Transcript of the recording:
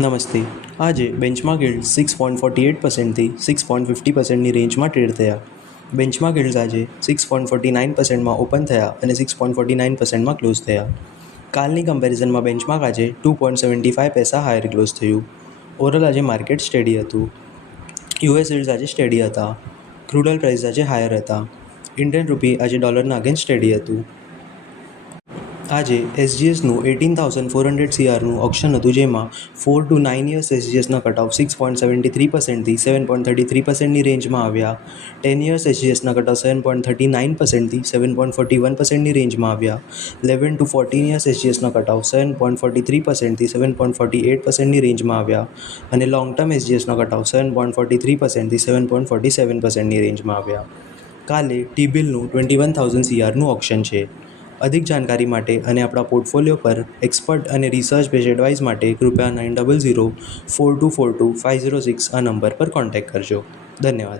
નમસ્તે. આજે benchmark guild 6.48%થી 6.50%ની રેન્જમાં ટ્રેડ થયા. બેન્ચમાર્ક ગિલ્ડ્સ આજે 6.49%માં ઓપન થયા અને 6.49%માં ક્લોઝ થયા. કાલની કમ્પેરિઝનમાં બેન્ચમાર્ક આજે 2.75 પૈસા હાયર ક્લોઝ થયું. ઓવરઓલ આજે માર્કેટ સ્ટેડી હતું. યુએસ યીલ્ડ્સ આજે સ્ટેડી હતા. ક્રૂડ ઓઇલ પ્રાઇસ આજે હાયર હતા. ઇન્ડિયન રૂપી આજે ડોલરના અગેન્સ્ટ સ્ટેડી હતું. આજે એસજીએસનું 18,400 CRનું ઓપ્શન હતું, જેમાં 4 to 9 years એસજીએસના કટ ઓફ 6.73%થી 7.33%ની રેન્જમાં આવ્યા. 10 years એસજીએસના કટ ઓફ 7.39%થી 7.41%ની રેન્જમાં આવ્યા. 11 to 14 years એસજીએસના કટ ઓફ 7.43%થી 7.48%ની રેન્જમાં આવ્યા અને લોંગ ટર્મ એસજીએસના કટ ઓફ 7.43%થી 7.47%ની રેન્જમાં આવ્યા. કાલે ટી-બિલનું 21,000 CRનું ઓપ્શન છે. અધિક જાણકારી માટે અને આપણા પોર્ટફોલિયો પર એક્સપર્ટ અને રિસર્ચ બેઝ એડવાઇસ માટે કૃપયા 9004242506 આ નંબર પર કોન્ટેક્ટ કરજો. ધન્યવાદ.